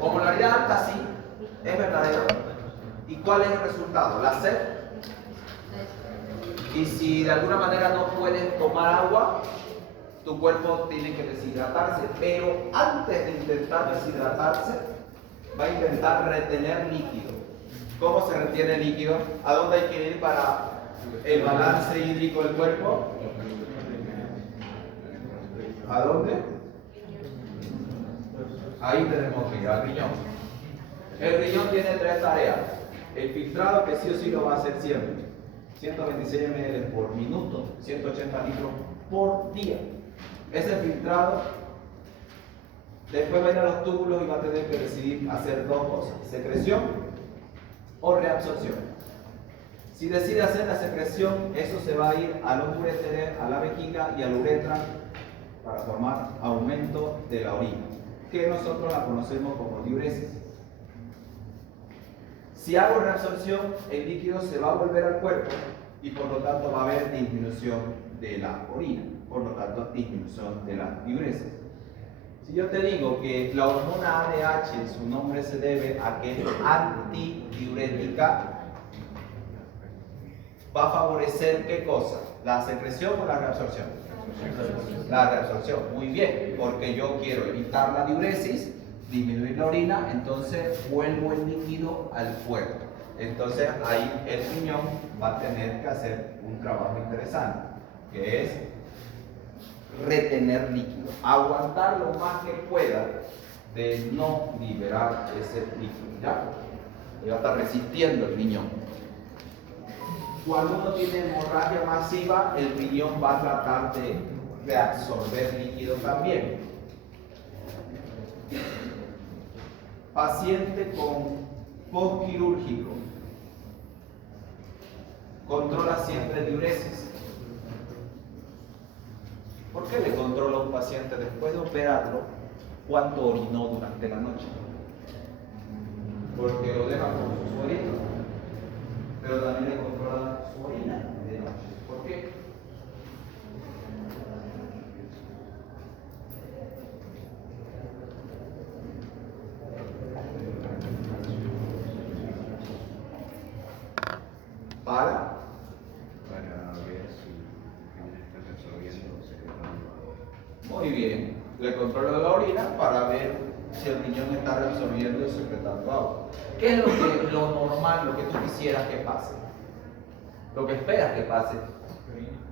Osmolaridad alta, sí, es verdadero. ¿Y cuál es el resultado? La sed. Y si de alguna manera no puedes tomar agua, tu cuerpo tiene que deshidratarse. Pero antes de intentar deshidratarse, va a intentar retener líquido. ¿Cómo se retiene líquido? ¿A dónde hay que ir para el balance hídrico del cuerpo? ¿A dónde? Ahí tenemos que ir, al riñón. El riñón tiene tres tareas. El filtrado, que sí o sí lo va a hacer siempre. 126 ml por minuto, 180 litros por día. Ese filtrado después va a ir a los túbulos y va a tener que decidir hacer dos cosas: secreción o reabsorción. Si decide hacer la secreción, eso se va a ir a los uréteres, a la vejiga y a la uretra para formar aumento de la orina, que nosotros la conocemos como diuresis. Si hago reabsorción, el líquido se va a volver al cuerpo y por lo tanto va a haber disminución de la orina, por lo tanto disminución de la diuresis. Si yo te digo que la hormona ADH, su nombre se debe a que es antidiurética, va a favorecer ¿qué cosa? ¿La secreción o la reabsorción? La reabsorción, muy bien, porque yo quiero evitar la diuresis, disminuir la orina, entonces vuelvo el líquido al cuerpo. Entonces ahí el riñón va a tener que hacer un trabajo interesante, que es retener líquido, aguantar lo más que pueda de no liberar ese líquido. ¿Ya? Va a estar resistiendo el riñón. Cuando uno tiene hemorragia masiva, el riñón va a tratar de reabsorber líquido también. Paciente con postquirúrgico controla siempre diuresis. ¿Por qué le controla a un paciente después de operarlo cuánto orinó durante la noche? Porque lo deja con su orina, pero también le controla su orina de noche. ¿Por qué? Para ver si está absorbiendo o secretando. Muy bien, le controla la orina para ver si el riñón está reabsorbiendo y secretando agua. ¿Qué es lo normal, lo que tú quisieras que pase? Lo que esperas que pase,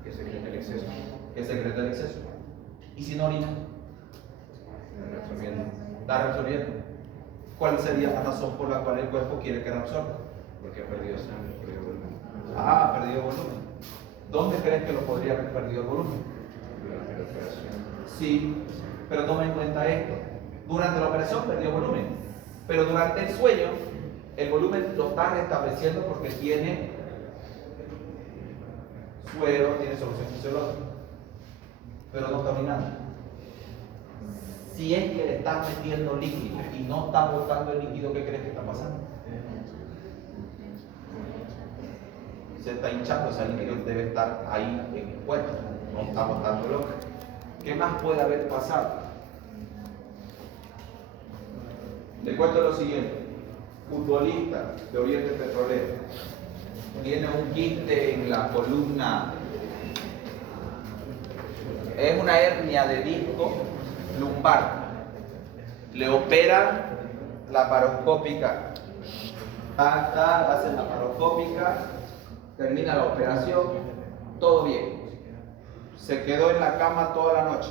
que secrete el exceso. Que secrete el exceso. ¿Y si no orina? Está reabsorbiendo. Está reabsorbiendo. ¿Cuál sería la razón por la cual el cuerpo quiere que reabsorba? Porque ha perdido sangre, perdido volumen. Ah, ha perdido volumen. ¿Dónde crees que lo podría haber perdido el volumen? Durante la operación. Sí, pero toma en cuenta esto. Durante la operación perdió volumen, pero durante el sueño el volumen lo está restableciendo porque tiene suero, tiene solución fisiológica, pero no está orinando. Si es que le estás metiendo líquido y no está botando el líquido, ¿qué crees que está pasando? Se está hinchando, ese líquido debe estar ahí en el cuerpo, no está botándolo. ¿Qué más puede haber pasado? Le cuento lo siguiente: futbolista de Oriente Petrolero tiene un quiste en la columna, es una hernia de disco lumbar, le operan laparoscópica, hacen laparoscópica, termina la operación, todo bien, se quedó en la cama toda la noche,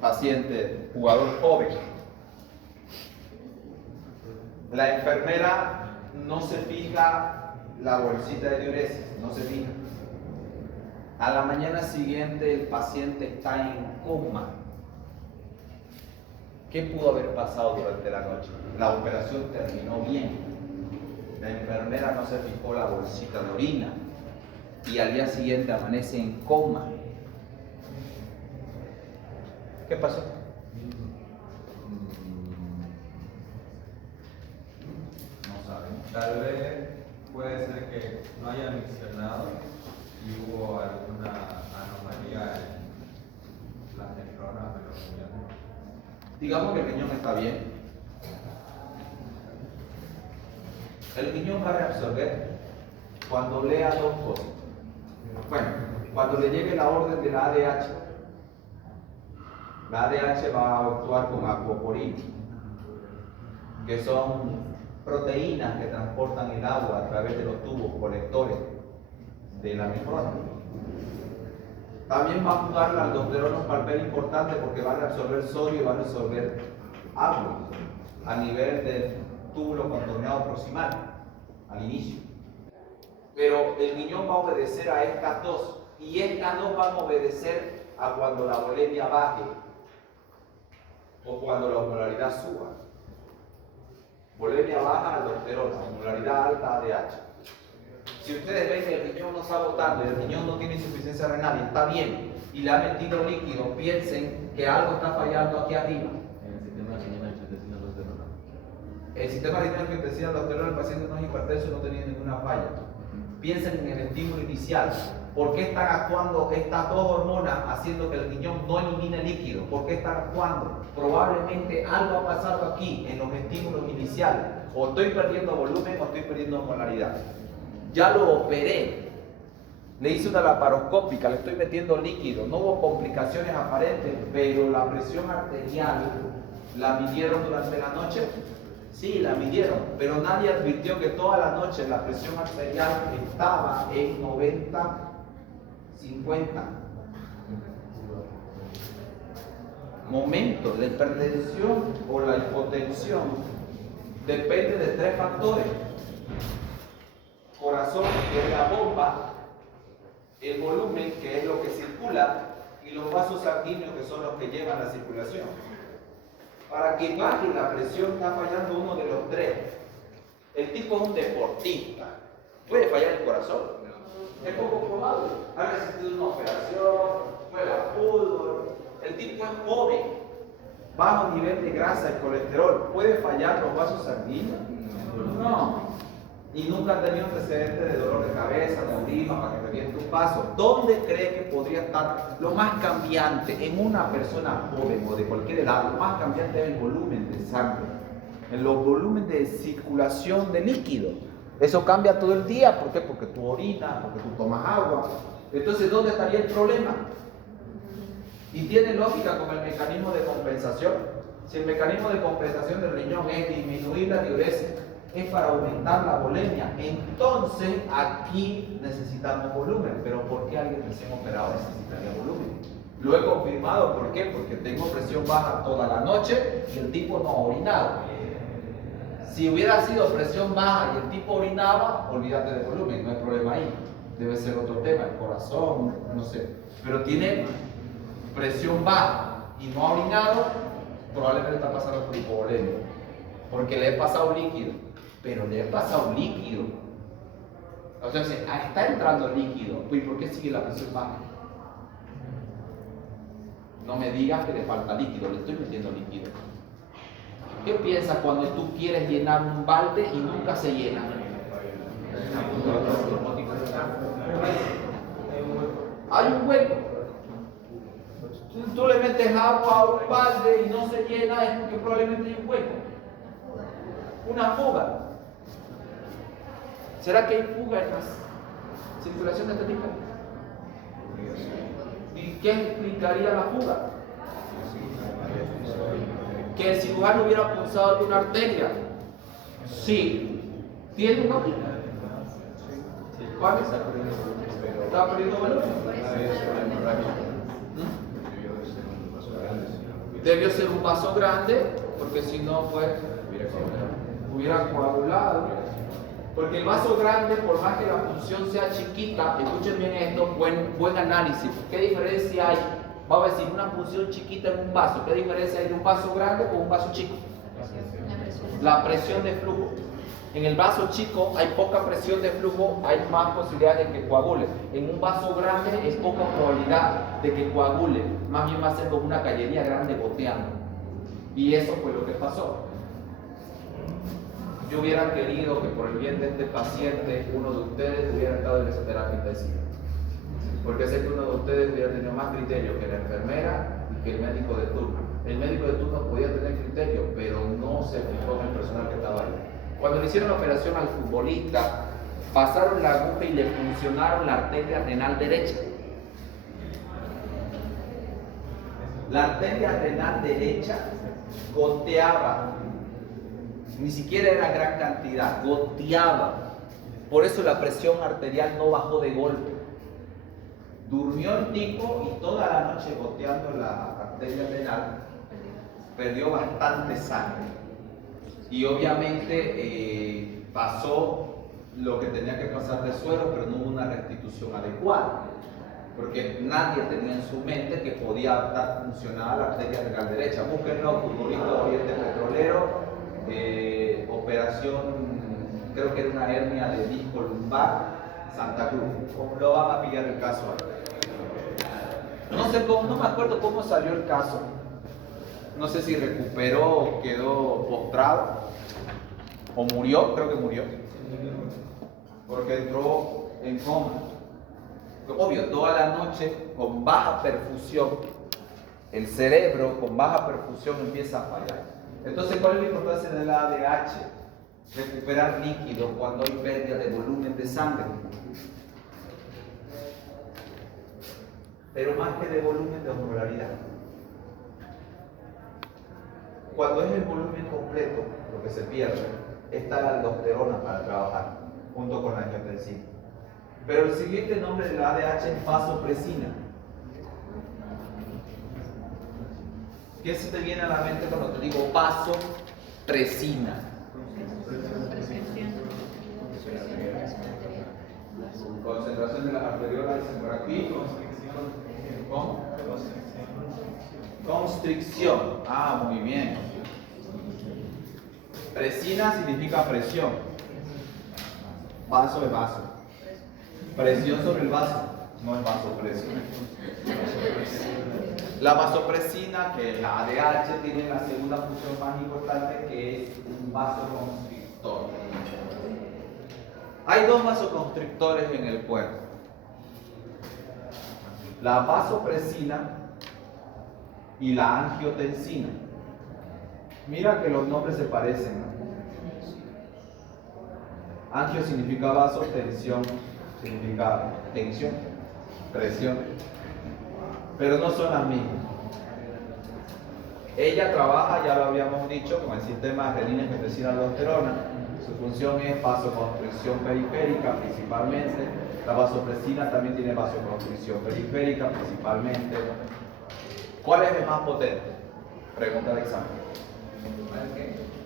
paciente, jugador joven. La enfermera no se fija la bolsita de diuresis, no se fija. A la mañana siguiente el paciente está en coma. ¿Qué pudo haber pasado durante la noche? La operación terminó bien. La enfermera no se fijó la bolsita de orina y al día siguiente amanece en coma. ¿Qué pasó? No sabemos. Tal vez puede ser que no haya miccionado y hubo alguna anomalía en las neuronas de los riñones. Digamos que el riñón está bien. El riñón va a reabsorber cuando lea dos cosas. Bueno, cuando le llegue la orden de la ADH, la ADH va a actuar con acuoporina, que son proteínas que transportan el agua a través de los tubos colectores de la nefrona. También va a jugar la aldosterona un papel importante porque va a reabsorber sodio y va a reabsorber agua a nivel del túbulo contorneado proximal al inicio. Pero el riñón va a obedecer a estas dos, y estas dos van a obedecer a cuando la bulimia baje o cuando la osmolaridad suba. Bulimia baja, aldosterona, osmolaridad alta, ADH. Si ustedes ven que el riñón no está botando y el riñón no tiene insuficiencia renal y está bien y le ha metido líquido, piensen que algo está fallando aquí arriba. El sistema renal angiotensina aldosterona, el paciente no es hipertenso, no tenía ninguna falla. Piensen en el estímulo inicial. ¿Por qué están actuando estas dos hormonas haciendo que el riñón no elimine líquido? ¿Por qué están actuando? Probablemente algo ha pasado aquí en los estímulos iniciales. O estoy perdiendo volumen o estoy perdiendo osmolaridad. Ya lo operé. Le hice una laparoscópica, le estoy metiendo líquido. No hubo complicaciones aparentes, pero la presión arterial la midieron durante la noche. Sí, la midieron, pero nadie advirtió que toda la noche la presión arterial estaba en 90, 50. Momento, la hipertensión o la hipotensión depende de tres factores: corazón, que es la bomba, el volumen, que es lo que circula, y los vasos sanguíneos, que son los que llevan la circulación. Para que baje la presión está fallando uno de los tres. El tipo es un deportista. ¿Puede fallar el corazón? Es poco probable. Ha resistido una operación, juega fútbol. El tipo es joven. Bajo nivel de grasa y colesterol. ¿Puede fallar los vasos sanguíneos? No. Y nunca ha tenido antecedentes de dolor de cabeza, de aneurisma, para que reviente un vaso. ¿Dónde cree que podría estar lo más cambiante en una persona joven o de cualquier edad? Lo más cambiante es el volumen de sangre, en los volúmenes de circulación de líquido. Eso cambia todo el día. ¿Por qué? Porque tú orinas, porque tú tomas agua. Entonces, ¿dónde estaría el problema? Y tiene lógica con el mecanismo de compensación. Si el mecanismo de compensación del riñón es disminuir la diuresis, es para aumentar la bulimia, entonces aquí necesitamos volumen. Pero ¿por qué alguien recién operado necesitaría volumen? Lo he confirmado. ¿Por qué? Porque tengo presión baja toda la noche y el tipo no ha orinado. Si hubiera sido presión baja y el tipo orinaba, olvídate de volumen, no hay problema ahí. Debe ser otro tema, el corazón, no sé. Pero tiene presión baja y no ha orinado, probablemente está pasando por hipovolemia, porque le he pasado líquido. Pero le he pasado líquido. Entonces, está entrando líquido. ¿Y por qué sigue la presión baja? No me digas que le falta líquido, le estoy metiendo líquido. ¿Qué piensas cuando tú quieres llenar un balde y nunca se llena? Hay un hueco. Tú le metes agua a un balde y no se llena, es porque probablemente hay un hueco. Una fuga. ¿Será que hay fuga en la circulación de este tipo? ¿Y qué explicaría la fuga? Que el cirujano hubiera punzado alguna arteria. Sí. ¿Tiene lógica? ¿Cuál es? ¿Está perdiendo volumen? Debió ser un vaso grande, porque si no, pues, hubiera coagulado. Porque el vaso grande, por más que la función sea chiquita, escuchen bien esto, buen análisis. ¿Qué diferencia hay? Vamos a decir, una función chiquita en un vaso. ¿Qué diferencia hay de un vaso grande con un vaso chico? La presión de flujo. En el vaso chico hay poca presión de flujo, hay más posibilidades de que coagule. En un vaso grande es poca probabilidad de que coagule. Más bien va a ser como una cañería grande goteando. Y eso fue lo que pasó. Yo hubiera querido que por el bien de este paciente, uno de ustedes hubiera estado en esa terapia intensiva. Porque sé que uno de ustedes hubiera tenido más criterio que la enfermera y que el médico de turno. El médico de turno podía criterio, pero no se fijó en el personal que estaba ahí. Cuando le hicieron la operación al futbolista, pasaron la aguja y le funcionaron la arteria renal derecha. La arteria renal derecha goteaba, ni siquiera era gran cantidad, goteaba. Por eso la presión arterial no bajó de golpe. Durmió el tipo y toda la noche goteando la arteria renal, perdió bastante sangre. Y obviamente pasó lo que tenía que pasar de suero, pero no hubo una restitución adecuada. Porque nadie tenía en su mente que podía estar funcionada la arteria renal derecha. Búsquenlo, futbolista Oriente Petrolero, operación, creo que era una hernia de disco lumbar, Santa Cruz. Lo van a pillar el caso ahí. No sé cómo, no me acuerdo cómo salió el caso. No sé si recuperó o quedó postrado o murió, creo que murió, porque entró en coma. Obvio, toda la noche con baja perfusión, el cerebro con baja perfusión empieza a fallar. Entonces, ¿cuál es la importancia del ADH? Recuperar líquido cuando hay pérdida de volumen de sangre. Pero más que de volumen, de osmolaridad. Cuando es el volumen completo, lo que se pierde, está la aldosterona para trabajar, junto con la angiotensina. Pero el siguiente nombre del ADH es vasopresina. ¿Qué se te viene a la mente cuando te digo vasopresina? Concentración de las arteriolas por aquí. ¿Cómo? Constricción. Ah, muy bien. Presina significa presión. Vaso es vaso. Presión sobre el vaso. No es vasopresina. La vasopresina, que la ADH tiene la segunda función más importante, que es un vasoconstrictor. Hay dos vasoconstrictores en el cuerpo. La vasopresina y la angiotensina. Mira que los nombres se parecen, ¿no? Angio significa vaso, tensión significa tensión, presión, pero no son las mismas. Ella trabaja, ya lo habíamos dicho, con el sistema renina, angiotensina, aldosterona. Su función es vasoconstricción periférica principalmente. La vasopresina también tiene vasoconstricción periférica principalmente. ¿Cuál es el más potente? Pregunta de examen.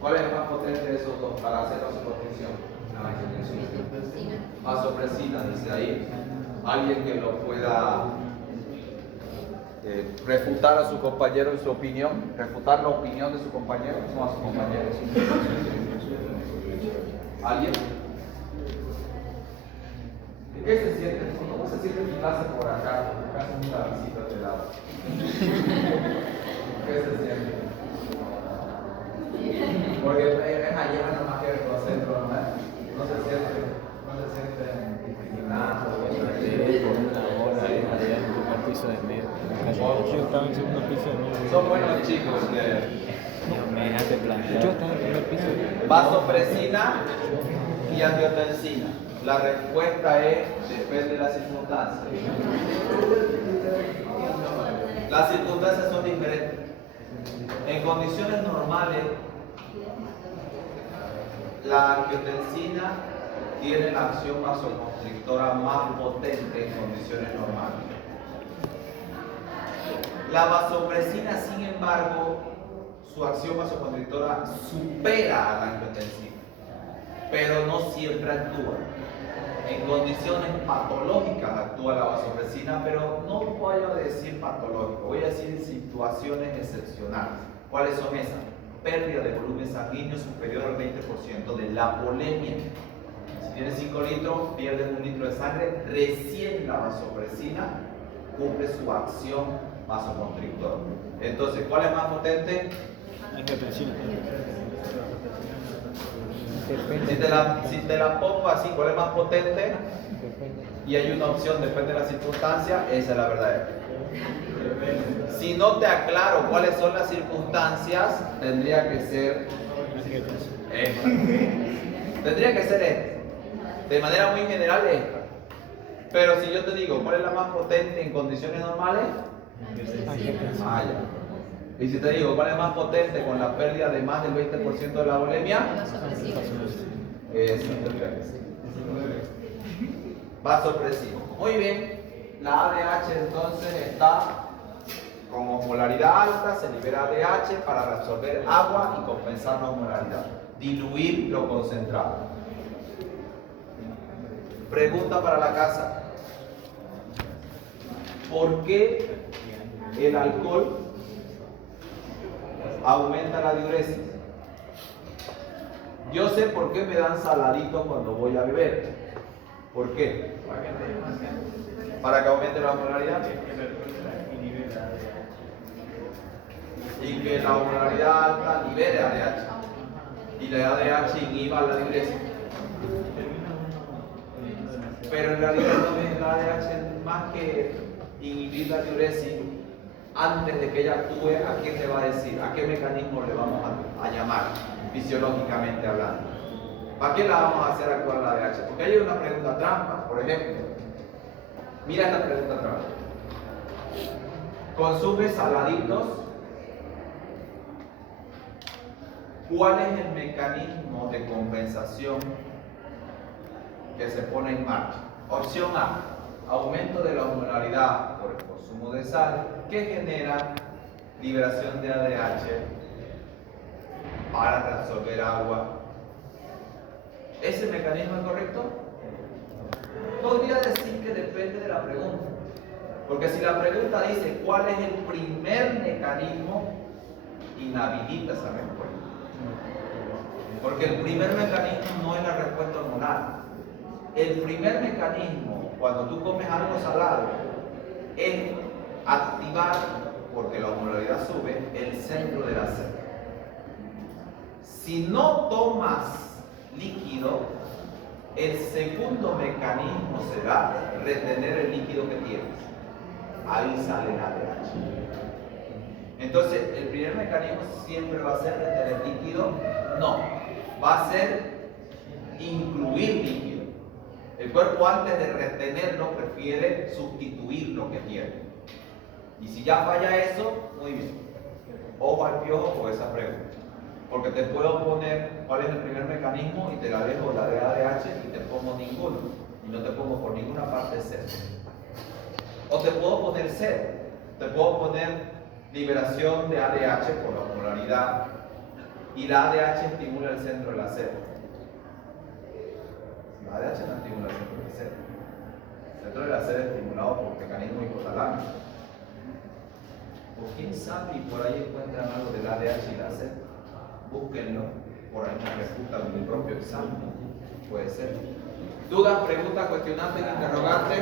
¿Cuál es el más potente de esos dos para hacer vasoconstricción? Vasopresina, dice ahí. Alguien que lo pueda refutar a su compañero en su opinión, refutar la opinión de su compañero, no a su compañero. ¿Alguien? ¿Qué se siente? ¿Cómo se siente mi clase por acá? Acá son una visita de lado. ¿Qué se siente? Porque es allá nomás que el centro, ¿no? No se siente indignado. Por una hora allá en el piso de medio. Yo estaba en el segundo piso de medio. Son buenos chicos. Me dejaste plantear. Yo estaba en el primer piso. Vasopresina y angiotensina. La respuesta es, depende de las circunstancias. Las circunstancias son diferentes. En condiciones normales, la angiotensina tiene la acción vasoconstrictora más potente en condiciones normales. La vasopresina, sin embargo, su acción vasoconstrictora supera a la angiotensina, pero no siempre actúa. En condiciones patológicas actúa la vasopresina, pero no voy a decir patológico, voy a decir en situaciones excepcionales. ¿Cuáles son esas? Pérdida de volumen sanguíneo superior al 20% de la polemia. Si tienes 5 litros, pierdes 1 litro de sangre, recién la vasopresina cumple su acción vasoconstrictora. Entonces, ¿cuál es más potente? Angiotensina. Si te la pongo así, ¿cuál es más potente? Y hay una opción, depende de la circunstancia, esa es la verdadera. Si no te aclaro cuáles son las circunstancias, tendría que ser esta. Tendría que ser esta. De manera muy general esta. Pero si yo te digo cuál es la más potente en condiciones normales, ah, ya. Y si te digo cuál es más potente con la pérdida de más del 20% de la bulimia, eso tendría que ser. Va sorpresivo. Muy bien. La ADH entonces está con osmolaridad alta, se libera ADH para reabsorber agua y compensar la osmolaridad. Diluir lo concentrado. Pregunta para la casa. ¿Por qué el alcohol aumenta la diuresis? Yo sé por qué me dan saladitos cuando voy a beber. ¿Por qué? Para que aumente la osmolaridad. Y que la osmolaridad alta libere ADH. Y la ADH inhiba la diuresis. Pero en realidad no la ADH más que inhibir la diuresis, antes de que ella actúe, ¿a qué te va a decir? ¿A qué mecanismo le vamos a llamar, fisiológicamente hablando? ¿Para qué la vamos a hacer actuar la ADH? Porque hay una pregunta trampa, por ejemplo. Mira esta pregunta trampa. ¿Consumes saladitos? ¿Cuál es el mecanismo de compensación que se pone en marcha? Opción A, aumento de la osmolaridad por el consumo de sal, que genera liberación de ADH para reabsorber agua. ¿Ese mecanismo es correcto? Podría decir que depende de la pregunta. Porque si la pregunta dice ¿cuál es el primer mecanismo? Inhabilita esa respuesta. Porque el primer mecanismo no es la respuesta hormonal. El primer mecanismo, cuando tú comes algo salado, es activar, porque la osmolaridad sube, el centro de la sed. Si no tomas líquido, el segundo mecanismo será retener el líquido que tienes. Ahí sale la ADH. Entonces, ¿el primer mecanismo siempre va a ser retener líquido? No, va a ser incluir líquido. El cuerpo, antes de retenerlo, prefiere sustituir lo que tiene. Y si ya falla eso, muy bien. Ojo al piojo con esa pregunta. Porque te puedo poner cuál es el primer mecanismo y te la dejo la de ADH y te pongo ninguno. Y no te pongo por ninguna parte sed. O te puedo poner sed. Te puedo poner liberación de ADH por la osmolaridad. Y la ADH estimula el centro de la sed. La ADH no estimula el centro de la sed. El centro de la sed es estimulado por mecanismo hipotalámico. O quién sabe y por ahí encuentran algo del ADH y la sed. Búsquenlo, por ahí me refutan en mi propio examen. Puede ser. ¿Dudas, preguntas, cuestionantes, interrogantes?